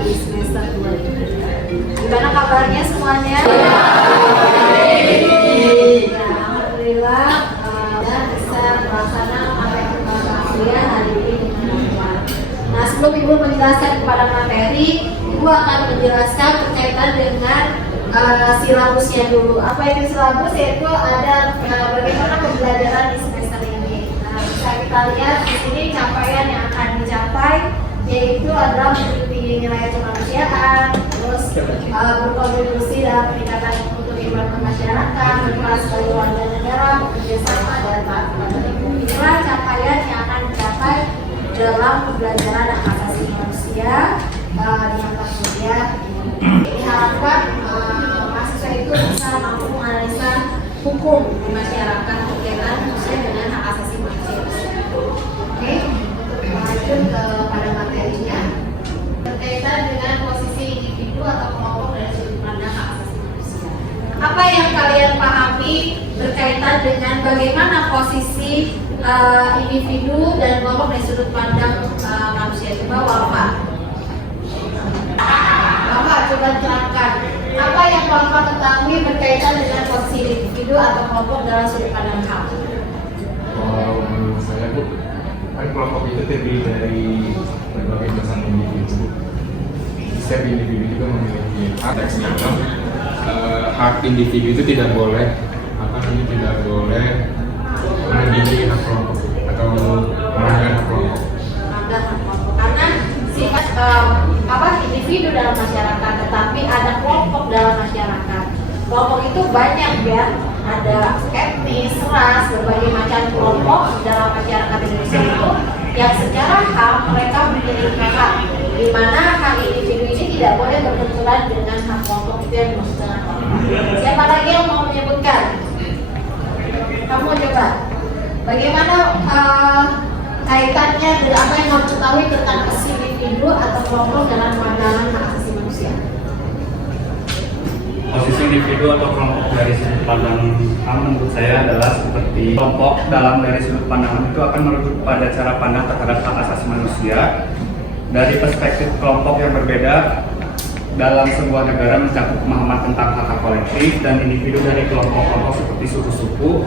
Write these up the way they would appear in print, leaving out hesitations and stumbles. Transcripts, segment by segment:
di semester 2 ini. Gimana kabarnya semuanya? Alhamdulillah bisa melaksanakan materi kuliah hari ini dengan lancar. Nah, sebelum Ibu menjelaskan kepada materi, Ibu akan menjelaskan berkaitan dengan silabusnya dulu. Apa itu silabus? Yaitu ada bagaimana pembelajaran di semester ini. Nah, bisa kita lihat di sini capaian yang akan dicapai, yaitu adalah menjunjung nilai kemanusiaan, terus berkontribusi dalam peningkatan mutu iman masyarakat, berperan sebagai warga negara, bekerja sama dan taat kepada hukum. Inilah capaian yang akan dicapai dalam pembelajaran hak asasi manusia di mata kuliah. Diharapkan mahasiswa itu bisa mampu menganalisa hukum di masyarakat berkaitan khususnya dengan hak asasi manusia. Oke, untuk lanjut pada materinya berkaitan dengan posisi individu atau kelompok dari sudut pandang hak asasi manusia. Apa yang kalian pahami berkaitan dengan bagaimana posisi individu dan kelompok dari sudut pandang manusia? Coba Wafa. Coba terangkan apa yang Bapak ketahui berkaitan dengan posisi individu atau kelompok dalam sudut pandang HAM. Menurut saya Bu, kan kelompok itu terdiri dari berbagai macam individu. Setiap individu juga memiliki hak. Teksnya hak individu itu tidak boleh menjadi hak kelompok atau melanggar hak kelompok. Karena sifat individu dalam masyarakat, tetapi ada kelompok dalam masyarakat. Kelompok itu banyak ya, ada etnis, ras, berbagai macam kelompok dalam masyarakat Indonesia itu yang secara HAM mereka memiliki hak, di mana hak individu ini tidak boleh berbenturan dengan hak kelompok. Itu yang dimaksud dengan kelompok. Siapa lagi yang mau menyebutkan? Kamu coba. Bagaimana kaitannya dengan apa yang harus diketahui tentang posisi individu atau kelompok dalam pandangan hak asasi manusia? Posisi individu atau kelompok dari sudut pandang HAM menurut saya adalah seperti kelompok dalam dari sudut pandang itu akan merujuk pada cara pandang terhadap hak asasi manusia dari perspektif kelompok yang berbeda dalam sebuah negara mencakup pemahaman tentang hak kolektif dan individu dari kelompok-kelompok seperti suku-suku,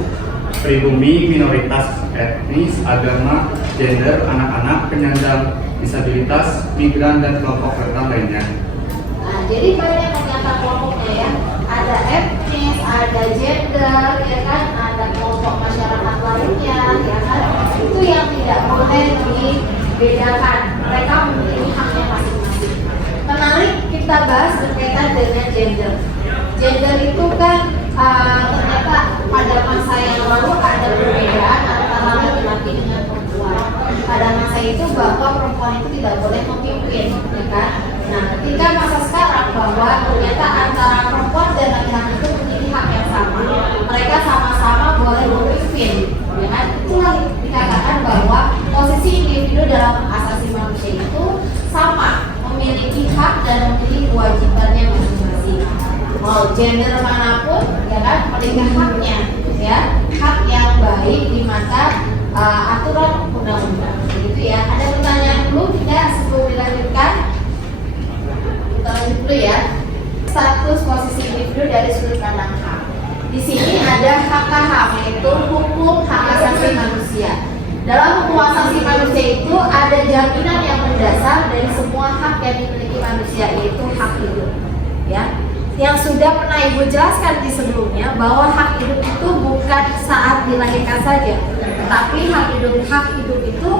pribumi, minoritas etnis, agama, gender, anak-anak, penyandang disabilitas, migran, dan kelompok rentan lainnya. Nah, jadi banyak ternyata kelompoknya ya. Ada etnis, ada gender, ya kan, ada kelompok masyarakat lainnya, ya kan. Itu yang tidak boleh dibedakan. Mereka memiliki haknya masing-masing. Menarik kita bahas berkaitan dengan gender. Gender itu kan ternyata pada masa yang lalu ada perbedaan antara laki-laki dengan perempuan. Pada masa itu bahwa perempuan itu tidak boleh memimpin, ya kan? Nah, ketika masa sekarang bahwa ternyata antara perempuan dan laki-laki itu memiliki hak yang sama, mereka sama-sama boleh memimpin, ya kan? Itulah dikatakan bahwa posisi individu dalam asasi manusia itu sama, memiliki hak dan memiliki kewajibannya masing-masing. Mau gender manapun, ya kan, memiliki haknya, ya, hak yang baik di mata aturan undang-undang, gitu ya. Ada pertanyaan dulu tidak sebelum dilanjutkan? Kita lanjut dulu ya. Status posisi individu dari sudut pandang HAM. Di sini ada HKHAM, yaitu hukum hak asasi manusia. Dalam hukum asasi manusia itu ada jaminan yang mendasar dari semua hak yang dimiliki manusia, yaitu hak hidup, ya. Yang sudah pernah Ibu jelaskan di sebelumnya bahwa hak hidup itu bukan saat dilahirkan saja, tetapi hak hidup itu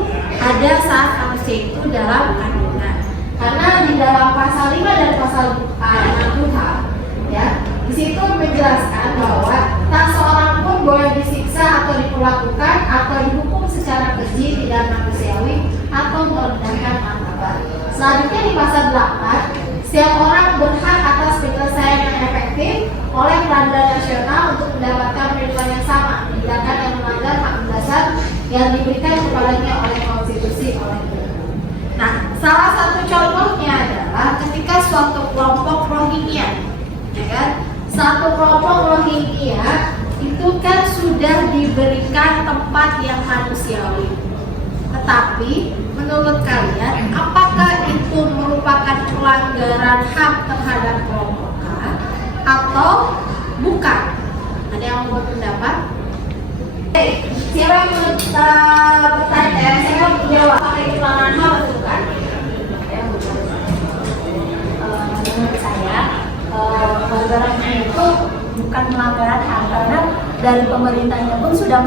ada saat manusia itu dalam kandungan. Karena di dalam pasal 5 dan pasal 6 HAM, ya, di situ menjelaskan bahwa tak seorang pun boleh disiksa atau diperlakukan atau dihukum secara keji, tidak manusiawi atau merendahkan martabat. Selanjutnya di pasal 8, setiap orang berhak atas penyelesaian yang efektif oleh peradilan nasional untuk mendapatkan perlindungan yang sama, tindakan yang melanggar hak mendasar yang diberikan kepadanya oleh konstitusi oleh negara. Nah, salah satu contohnya adalah ketika suatu kelompok Rohingya, ya kan? Satu kelompok Rohingya itu kan sudah diberikan tempat yang manusiawi. Tetapi menurut kalian, apakah itu merupakan pelanggaran HAM terhadap kelompok K atau bukan? Ada yang mau berpendapat? Siapa yang bertanya? Siapa yang menjawab? Apakah itu pelanggaran HAM atau bukan? Menurut saya pelanggaran HAM itu bukan pelanggaran HAM karena dari pemerintahnya pun sudah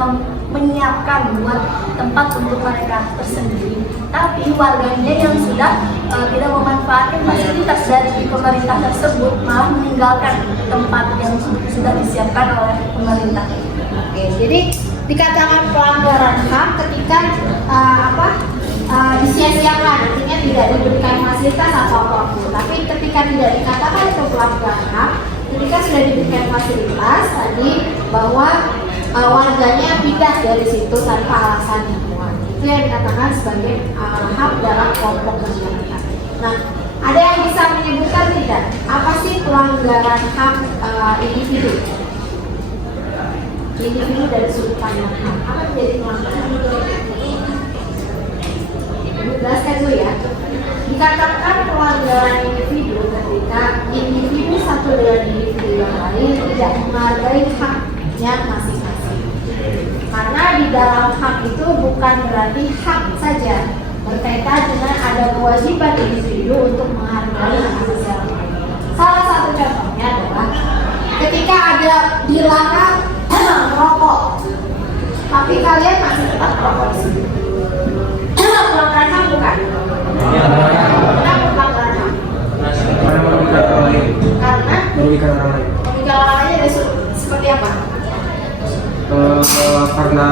menyiapkan buat tempat untuk mereka tersendiri, tapi warganya yang sudah tidak memanfaatkan fasilitas dari pemerintah tersebut malah meninggalkan tempat yang sudah disiapkan oleh pemerintah. Oke, jadi dikatakan pelanggaran HAM ketika disia-siakan, artinya tidak diberikan fasilitas atau apapun. Tapi ketika tidak dikatakan itu pelanggaran HAM, ketika sudah diberikan fasilitas tadi bahwa warganya pindah dari situ tanpa alasan yang kuat, itu yang dikatakan sebagai HAM dalam kelompok masyarakat. Nah, ada yang bisa menyebutkan tidak? Apa sih pelanggaran HAM individu? Individu dari sudut pandang HAM, apa menjadi pelanggaran? Jelaskan dulu ya. Dikatakan pelanggaran individu ketika individu satu dengan individu yang lain tidak menghargai haknya masing-masing. Karena di dalam hak itu bukan berarti hak saja, berkaitan dengan ada kewajiban individu untuk menghargai hak asasi orang lain. Salah satu contohnya adalah ketika ada dilarang merokok, tapi kalian masih tetap merokok di situ. Pelanggaran HAM bukan? Kenapa pelanggaran HAM? Karena merugikan orang lain. Karena Merugikan orang lain. merugikan orang lainnya seperti apa? Karena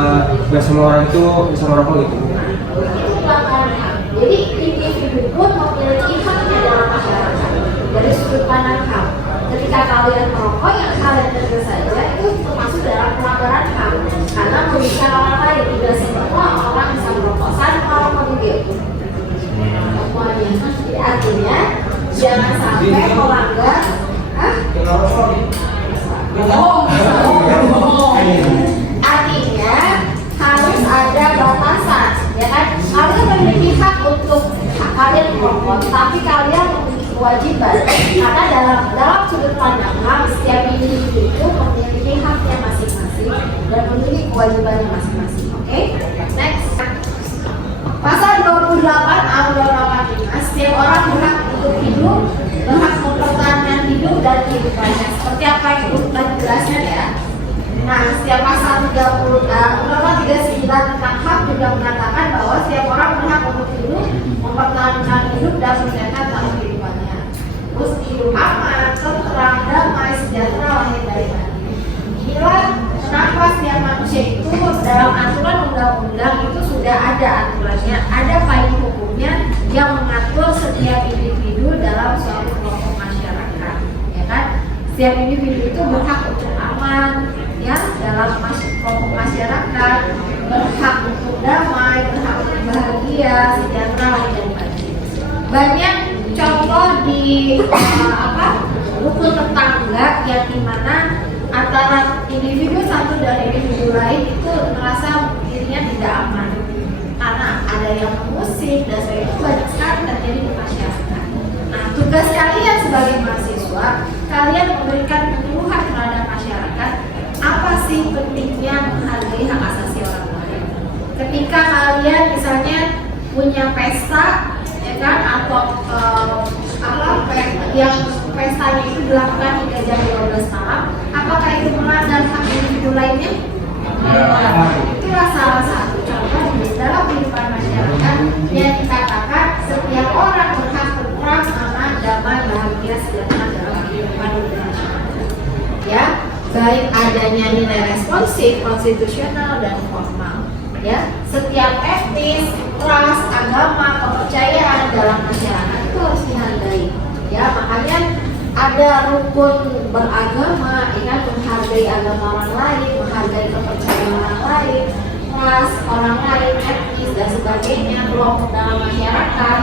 nggak semua orang itu bisa merokok gitu. Itu pelanggaran HAM. Jadi individu pun memiliki haknya dalam masyarakat dari sudut pandang HAM. Ketika kalian merokok, yang kalian tentu saja itu termasuk dalam pelanggaran HAM karena merugikan orang lain. Tidak semua orang bisa merokok. Saya merokok juga. Semuanya. Jadi artinya jangan sampai melanggar. Artinya harus ada batasan, ya kan? Kalian memiliki hak untuk kalian merokok, tapi kalian memiliki kewajiban karena dalam sudut pandang HAM setiap individu itu memiliki haknya masing-masing dan memiliki kewajibannya masing-masing. Oke? Next. Pasal 28 Undang-Undang 45, setiap orang berhak untuk hidup, berhak mempertahankan hidup dan kehidupannya. Seperti apa yang tadi jelaskan ya. Nah, setiap pasal 30 Undang-Undang 39 tentang HAM juga mengatakan bahwa setiap orang berhak untuk hidup, mempertahankan hidup dan menjaga kehidupannya. Terus hidup aman, tentram, damai, sejahtera, lahir dari batin. Inilah kenapa setiap manusia itu dalam aturan undang-undang itu sudah ada aturannya, ada payung hukumnya yang mengatur setiap individu dalam suatu kelompok masyarakat, ya kan? Setiap individu itu berhak untuk aman, ya, dalam kelompok masyarakat, berhak untuk damai, berhak untuk bahagia, sejahtera, lahir dari batin. Banyak contoh di rukun tetangga yang dimana antara individu satu dan individu lain itu merasa dirinya tidak aman karena ada yang mengusik dan sebagainya. Itu banyak sekali terjadi di masyarakat. Nah, tugas kalian sebagai mahasiswa, kalian memberikan penyuluhan terhadap masyarakat apa sih pentingnya menghargai hak asasi orang lain. Ketika kalian misalnya punya pesta, ya kan, atau yang pestanya itu dilakukan hingga jam 12 malam, apakah itu melanggar hak individu lainnya? Itulah salah satu contoh di dalam kehidupan masyarakat yang dikatakan setiap orang berhak tentram, aman, damai, bahagia, sejahtera dalam kehidupan masyarakat. Ya, baik adanya nilai responsif, konstitusional dan formal. Ya, setiap etnis, ras, agama, kepercayaan dalam masyarakat itu harus dihargai. Ya, makanya ada rukun beragama, menghargai agama orang lain, menghargai kepercayaan orang lain, ras orang lain, etnis dan sebagainya, kelompok dalam masyarakat.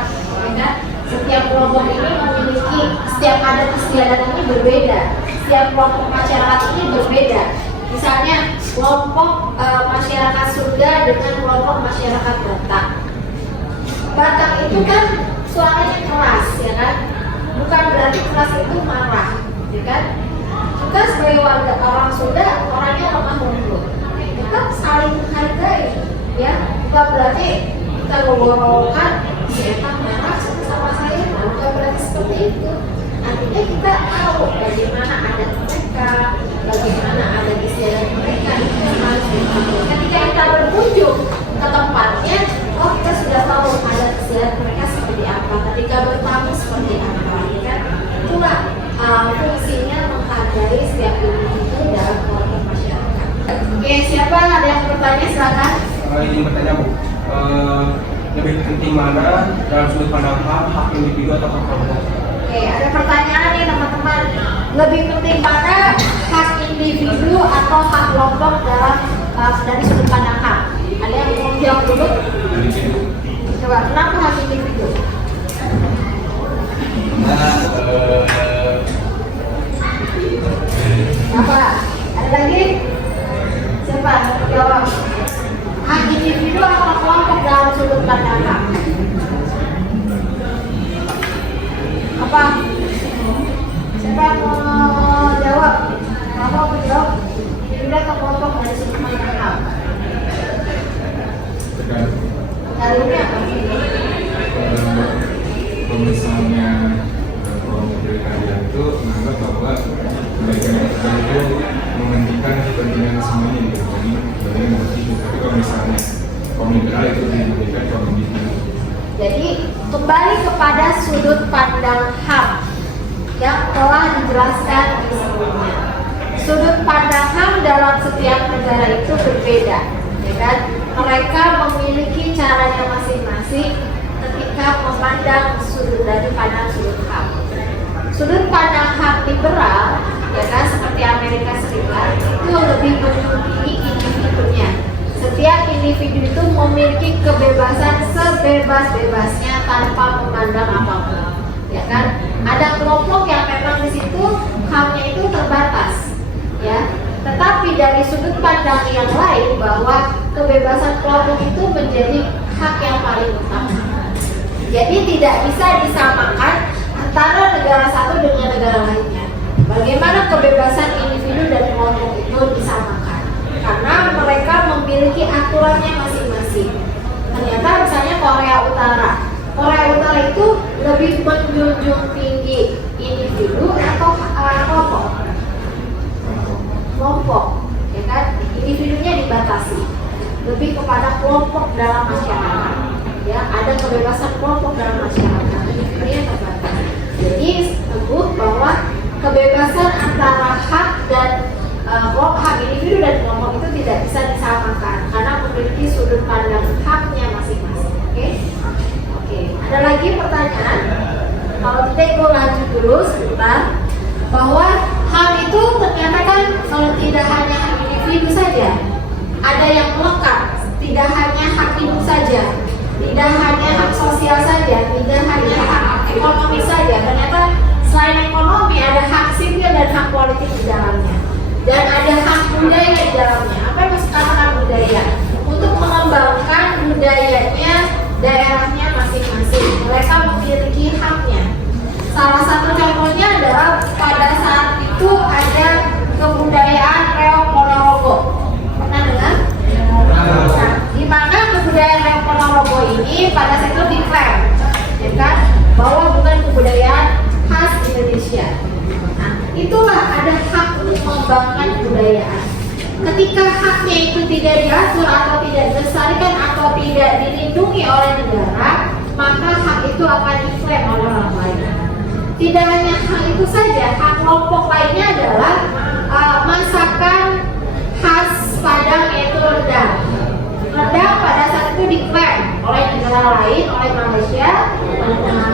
Ya, setiap kelompok ini memiliki, setiap adat istiadat ini berbeda, setiap kelompok masyarakat ini berbeda. Misalnya kelompok masyarakat Sunda dengan kelompok masyarakat Batak. Batak itu kan suaranya keras, ya kan? sebagai warga orang Sunda orangnya lemah lembut, tetap saling menghargai, ya. Bukan berarti kita ngomong-ngomongkan siapa marah sama saya, bukan berarti seperti itu. Artinya kita tahu bagaimana adat mereka, bagaimana adat istiadat mereka. Ketika kita berkunjung ke tempatnya, oh kita sudah tahu adat istiadat mereka seperti apa. Ketika bertamu seperti apa, ya kan? Itulah fungsinya menghargai setiap individu dalam keluarga masyarakat. Oke, siapa ada yang bertanya silakan. Izin bertanya Bu, lebih penting mana dalam sudut pandang hak individu atau hak kelompok? Oke, ada pertanyaan nih teman-teman. Lebih penting mana hak individu atau hak kelompok dalam dari sudut pandang hak? Ada yang mau jawab dulu? Coba, kenapa hak individu? Apa? Ada lagi? Siapa? Jawab. Hak individu atau kelompok dalam sudut pandang hak? Apa? Siapa yang mau jawab? Kamu mau jawab? Individu atau kelompok dari sudut pandang hak? Dalilnya apa? Kalau misalnya kelompok berkarya itu menganggap bahwa kebaikan itu mementingkan kepentingan semuanya gitu, jadi begitu. Tapi kalau misalnya kaum liberal itu mementingkan kaum individu. Jadi kembali kepada sudut pandang HAM yang telah dijelaskan di sebelumnya. Sudut pandang HAM dalam setiap negara itu berbeda, ya kan? Mereka memiliki caranya masing-masing ketika memandang sudut dari pandang sudut HAM. Sudut pandang HAM liberal, ya kan, seperti Amerika Serikat itu lebih menjunjung individunya. Setiap individu itu memiliki kebebasan sebebas-bebasnya tanpa memandang apapun, ya kan? Ada kelompok yang memang di situ HAM-nya itu terbatas, ya. Tetapi dari sudut pandang yang lain bahwa kebebasan kelompok itu menjadi hak yang paling utama. Jadi tidak bisa disamakan antara negara satu dengan negara lainnya. Bagaimana kebebasan individu dan kelompok itu disamakan? Karena mereka memiliki aturannya masing-masing. Ternyata misalnya Korea Utara itu lebih menjunjung tinggi individu atau kelompok? Kelompok, ya kan? Individunya dibatasi, lebih kepada kelompok dalam masyarakat. Ya, ada kebebasan kelompok dalam masyarakat, individunya terbatas. Jadi sebut bahwa kebebasan antara hak dan hak individu dan kelompok itu tidak bisa disamakan karena memiliki sudut pandang haknya masing-masing. Oke. Ada lagi pertanyaan? Kalau tidak, ibu lanjut dulu sebentar. Bahwa hal itu ternyata kan kalau tidak hanya hak individu saja, ada yang melekat. Tidak hanya hak hidup saja, tidak hanya hak sosial saja, tidak hanya hak ekonomi saja. Ternyata selain ekonomi ada hak sipil dan hak politik di dalamnya, dan ada hak budaya di dalamnya. Apa yang maksud katakan budaya? Untuk mengembangkan budayanya daerahnya masing-masing, mereka memiliki haknya. Salah satu contohnya adalah pada saat itu ada kebudayaan Reok Ponorogo. Pernah dengar? Nah, di mana kebudayaan Reok Ponorogo ini pada saat itu diklaim, ya kan, bahwa bukan kebudayaan khas Indonesia. Nah, itulah ada hak untuk mengembangkan kebudayaan. Ketika haknya itu tidak diatur atau tidak dilestarikan atau tidak dilindungi oleh negara, maka hak itu akan diklaim oleh orang lain. Tidak hanya hak itu saja, hak kelompok lainnya adalah masakan khas Padang, yaitu rendang. Rendang pada saat itu diklaim oleh negara lain, oleh Malaysia,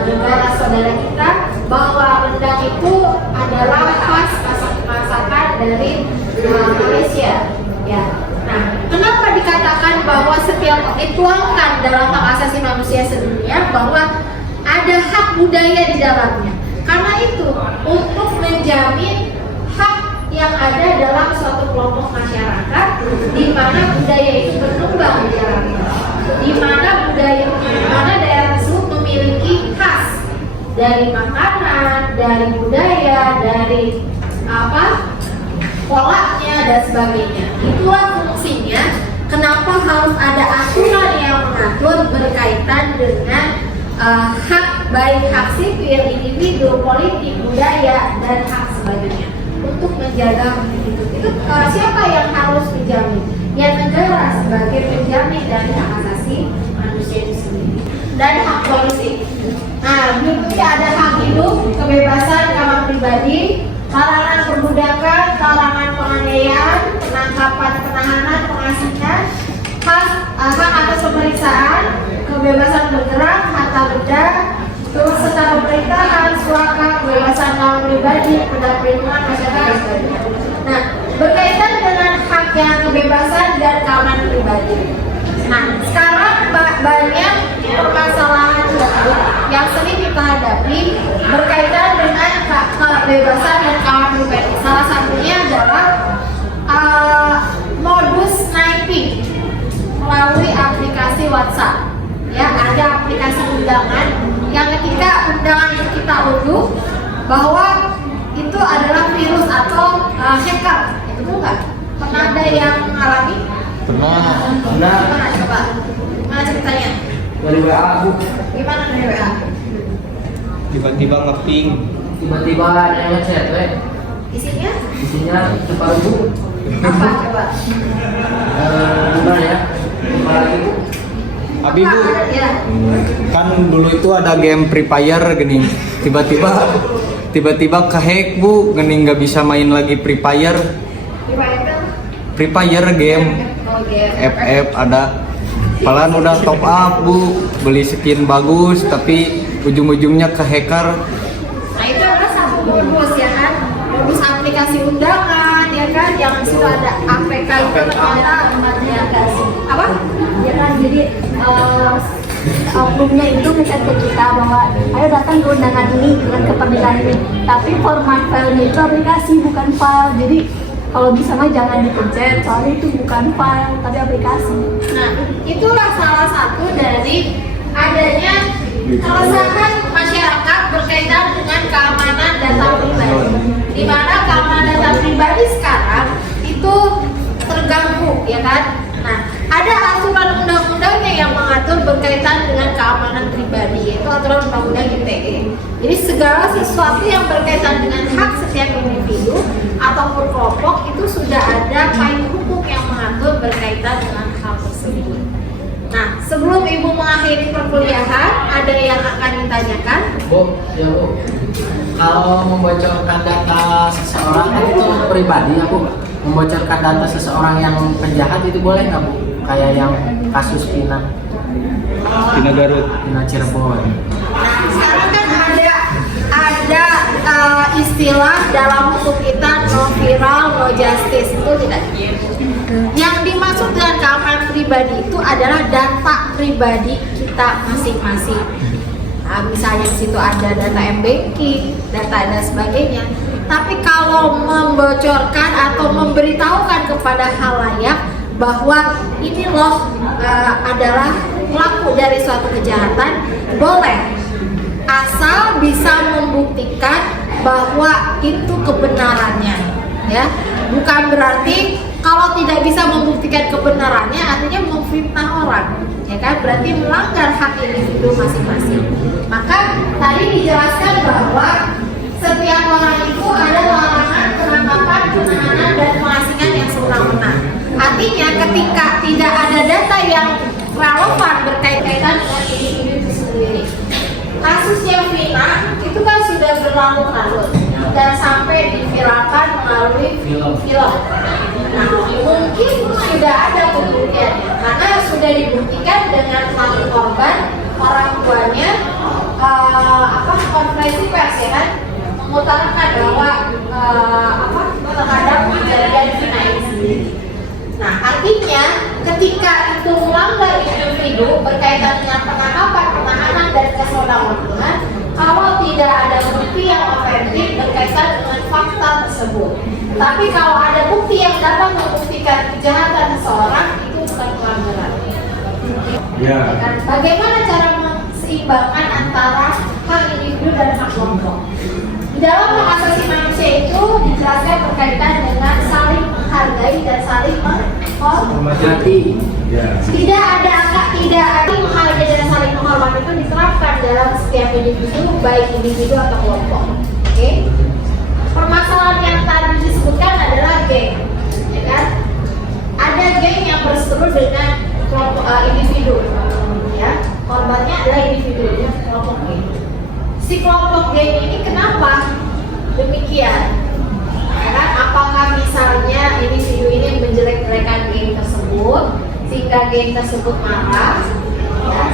negara saudara kita, bahwa rendang itu adalah khas masakan dari Malaysia. Ya. Nah, kenapa dikatakan bahwa setiap dituangkan dalam hak asasi manusia sedunia bahwa ada hak budaya di dalamnya? Karena itu untuk menjamin hak yang ada dalam suatu kelompok masyarakat, di mana budaya itu berkembang di dalamnya, di mana daerah tersebut memiliki khas dari makanan, dari budaya, dari polanya dan sebagainya. Itulah fungsinya kenapa harus ada aturan yang mengatur berkaitan dengan hak, baik hak sipil, individu, politik, budaya, dan hak sebagainya untuk menjaga itu. Siapa yang harus menjamin? Ya negara sebagai penjamin dari hak asasi manusia itu sendiri dan hak politik. Nah, berikutnya ada hak hidup, kebebasan kamar pribadi, larangan perbudakan, larangan penganiayaan, penangkapan, penahanan, pengasingan, hak atas pemeriksaan, kebebasan bergerak, harta benda, terus serta pemerintahan, suaka, kebebasan kamar pribadi, perlindungan masyarakat dan sebagainya. Nah, berkaitan dengan hak yang kebebasan dan keamanan pribadi. Nah, sekarang banyak permasalahan yang sering kita hadapi berkaitan dengan kebebasan dan keamanan pribadi. Salah satunya adalah modus sniping melalui aplikasi WhatsApp. Ya, ada aplikasi undangan yang ketika undangan itu kita unduh bahwa itu adalah virus atau hacker. Itu enggak? Pernah ada yang mengalami? Pernah. Gimana coba? Gimana ceritanya? Dari WA Bu, Gimana dari WA? tiba-tiba ngeping. Tiba-tiba ada yang ngechat, Isinya isinya cepat Bu. apa coba? Gimana ya? Gimana itu? Abi Bu, Apa? Ya. kan dulu itu ada game Free Fire gini. Tiba-tiba kehack Bu, gini nggak bisa main lagi Free Fire. Gimana itu? Free Fire game Oh, game. FF ada. Palan udah top up Bu, beli skin bagus tapi ujung-ujungnya ke hacker. Nah, itu adalah satu modus ya kan, modus aplikasi undangan ya kan, yang di situ ada APK itu ternyata aplikasi apa? Ya kan, jadi oknumnya itu ngechat ke kita bahwa ayo datang ke undangan ini dengan keperluan ini, tapi format filenya itu aplikasi bukan file. Jadi kalau bisa mah jangan dipencet, soalnya itu bukan file tapi aplikasi. Nah, itulah salah satu dari adanya keresahan masyarakat berkaitan dengan keamanan data pribadi, di mana keamanan data pribadi sekarang itu terganggu ya kan. Nah, ada aturan undang-undangnya yang mengatur berkaitan dengan keamanan pribadi, yaitu aturan undang-undang ITE. Jadi segala sesuatu yang berkaitan dengan hak setiap individu ataupun kelompok itu sudah ada payung hukum yang mengatur berkaitan dengan hal tersebut. Nah, sebelum Ibu mengakhiri perkuliahan, ada yang akan ditanyakan? Bu, ya Bu. Kalau membocorkan data seseorang kan itu pribadi ya Bu. Membocorkan data seseorang yang penjahat itu boleh nggak Bu? Kayak yang kasus Pina Garut. Pina Cirebon. Nah, sekarang kan ada istilah dalam hukum kita no viral, no justice, itu tidak? Yang dimaksud dengan keamanan pribadi itu adalah data pribadi kita masing-masing. Nah, misalnya di situ ada data m-banking, data dan sebagainya. Tapi kalau membocorkan atau memberitahukan kepada halayak bahwa ini loh adalah pelaku dari suatu kejahatan, boleh, asal bisa membuktikan bahwa itu kebenarannya, ya. Bukan berarti kalau tidak bisa membuktikan kebenarannya artinya memfitnah orang, ya kan? Berarti melanggar hak individu masing-masing. Maka tadi dijelaskan bahwa setiap orang itu ada larangan penangkapan, penahanan, dan pengasingan yang sewenang-wenang. Artinya ketika tidak ada data yang relevan berkaitan dengan individu itu sendiri. Kasusnya Vina itu kan sudah berlarut-larut dan sampai diviralkan melalui film. Nah, mungkin sudah ada pembuktiannya karena sudah dibuktikan dengan satu korban, orang tuanya konferensi pers ya kan, mengutarakan bahwa terhadap kejadian Vina ini sendiri. Nah, artinya ketika itu melanggar individu berkaitan dengan penangkapan, penahanan, dan kesewenang-wenangan, kalau tidak ada bukti yang otentik berkaitan dengan fakta tersebut. Tapi kalau ada bukti yang dapat membuktikan kejahatan seseorang, itu bukan pelanggaran. Ya. Bagaimana cara menseimbangkan antara hak individu dan hak kelompok? Di dalam hak asasi manusia itu dijelaskan berkaitan dengan menghormati. Ya. Tidak ada menghargai dan saling menghormati itu diterapkan dalam setiap individu, baik individu atau kelompok. Oke? Permasalahan yang tadi disebutkan adalah geng, ya kan? Ada geng yang berseteru dengan kelompok individu, ya. Korbannya adalah individu, ya, kelompok geng. Si kelompok geng ini kenapa demikian? Ya kan? Apakah misalnya individu ini menjelek-jelekan geng tersebut sehingga geng tersebut marah, ya?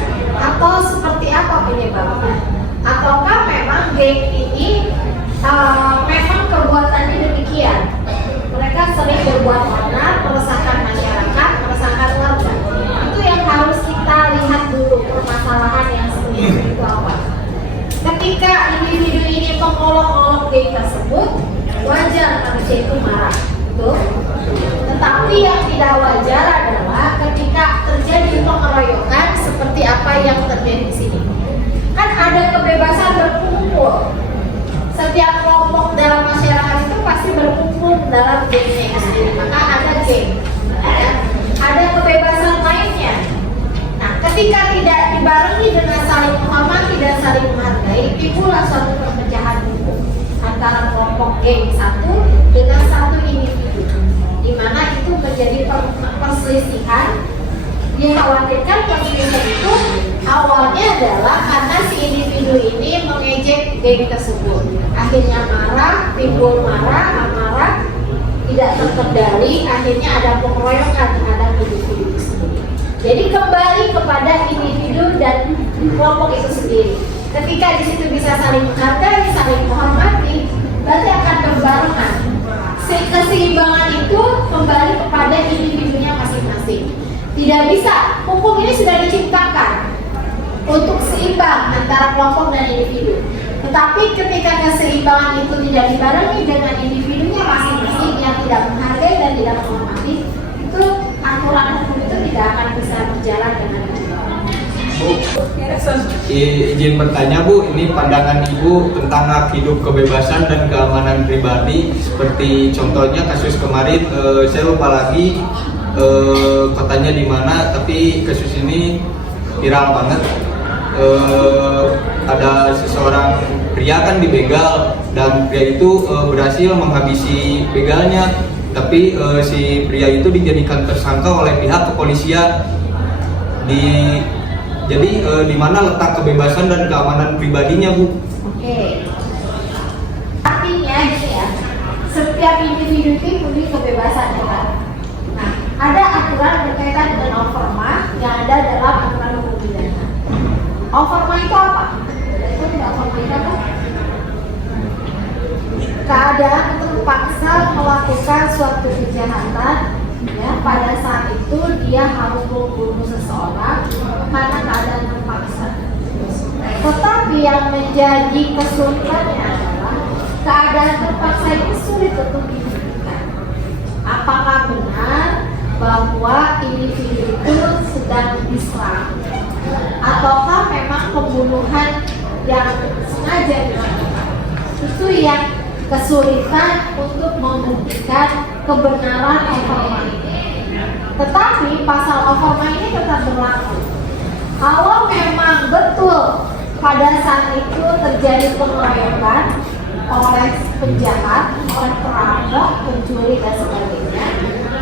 Atau seperti apa penyebabnya? Ataukah memang geng ini memang perbuatannya demikian? Mereka sering berbuat onar, meresahkan masyarakat, meresahkan warga. Itu yang harus kita lihat dulu, permasalahan yang sebenarnya itu apa. Ketika individu ini mengolok-olok geng tersebut, wajar manusia itu marah, betul? Tetapi yang tidak wajar adalah ketika terjadi pengeroyokan seperti apa yang terjadi di sini. Kan ada kebebasan berkumpul. Setiap kelompok dalam masyarakat itu pasti berkumpul dalam gengnya itu sendiri. Maka ada geng, ya. Ada kebebasan lainnya. Nah, ketika tidak dibarengi dengan saling menghormati dan saling menghargai, timbullah suatu perpecahan hukum antara kelompok geng satu dengan satu individu, di mana itu menjadi perselisihan. Dikhawatirkan perselisihan itu awalnya adalah karena si individu ini mengejek geng tersebut. Akhirnya marah, timbul marah, amarah, tidak terkendali, akhirnya ada pengeroyokan terhadap individu itu sendiri. Jadi kembali kepada individu dan kelompok itu sendiri. Ketika di situ bisa saling menghargai, saling menghormati, berarti akan berbarengan. Keseimbangan itu kembali kepada individunya masing-masing. Tidak bisa, hukum ini sudah diciptakan untuk seimbang antara kelompok dan individu. Tetapi ketika keseimbangan itu tidak dibarengi dengan individunya masing-masing yang tidak menghargai dan tidak menghormati, itu aturan hukum itu tidak akan bisa berjalan dengan baik. Izin bertanya Bu, ini pandangan Ibu tentang hak hidup, kebebasan dan keamanan pribadi. Seperti contohnya kasus kemarin, saya lupa lagi kotanya di mana, tapi kasus ini viral banget. Ada seseorang pria kan dibegal dan pria itu berhasil menghabisi begalnya, tapi si pria itu dijadikan tersangka oleh pihak kepolisian. Jadi di mana letak kebebasan dan keamanan pribadinya Bu? Oke. Artinya gini ya, setiap individu itu punya kebebasan, ya kan? Nah, ada aturan berkaitan dengan overma yang ada dalam aturan hukum pidana. Overma itu apa? Itu tidak overma itu apa? Keadaan terpaksa melakukan suatu kejahatan, ya, pada saat itu dia harus membunuh seseorang karena keadaan terpaksa. Tetapi yang menjadi kesulitannya adalah keadaan terpaksa itu sulit untuk dibuktikan. Apakah benar bahwa individu itu sedang diserang, ataukah memang pembunuhan yang sengaja dilakukan? Itu yang kesulitan untuk membuktikan kebenaran overma ini. Tetapi pasal overma ini tetap berlaku. Kalau memang betul pada saat itu terjadi pengeroyokan oleh penjahat, oleh perampok, pencuri dan sebagainya,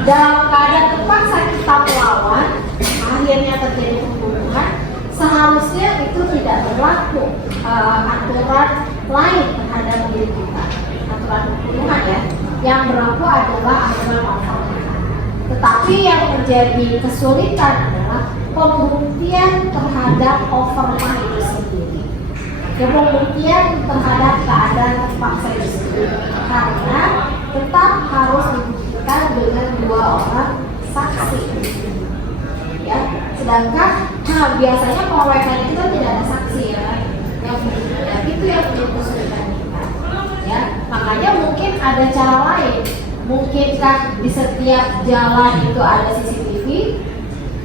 dalam keadaan terpaksa kita melawan, akhirnya terjadi pembunuhan, seharusnya itu tidak berlaku aturan lain terhadap diri kita, aturan pembunuhan, ya. Yang berlaku adalah aturan overma. Tetapi yang menjadi kesulitan adalah pembuktian terhadap overma itu sendiri, pembuktian terhadap keadaan terpaksa itu sendiri, karena tetap harus dibuktikan dengan 2 orang saksi, ya. Sedangkan biasanya pengeroyokan itu tidak ada saksi, ya, yang membuktikan. Itu yang menjadi kesulitan kita, ya. Makanya mungkin ada cara lain. Mungkinkah di setiap jalan itu ada CCTV,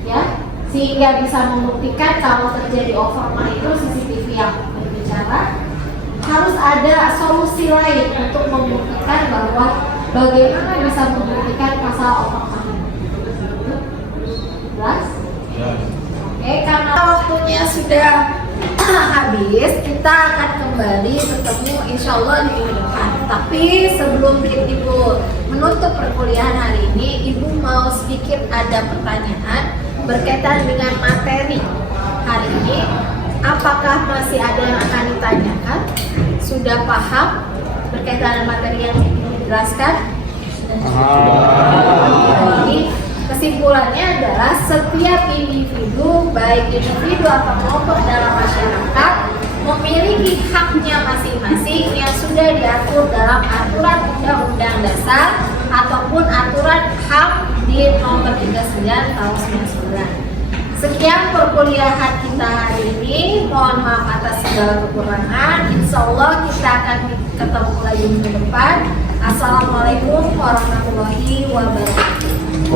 ya, sehingga bisa membuktikan kalau terjadi overma itu CCTV yang berbicara. Harus ada solusi lain untuk membuktikan bahwa bagaimana bisa membuktikan pasal overma. Jelas? Ya. Oke, karena waktunya sudah habis, kita akan kembali bertemu insya Allah di minggu depan. Tapi sebelum Ibu menutup perkuliahan hari ini, Ibu mau sedikit ada pertanyaan berkaitan dengan materi hari ini. Apakah masih ada yang akan ditanyakan? Sudah paham berkaitan dengan materi yang dijelaskan? Jadi kesimpulannya adalah setiap individu, baik individu atau kelompok dalam masyarakat, memiliki haknya masing-masing yang sudah diatur dalam aturan Undang-Undang Dasar ataupun aturan HAM di nomor 39 tahun 99. Sekian perkuliahan kita hari ini. Mohon maaf atas segala kekurangan. Insya Allah kita akan ketemu lagi minggu depan. Assalamualaikum warahmatullahi wabarakatuh.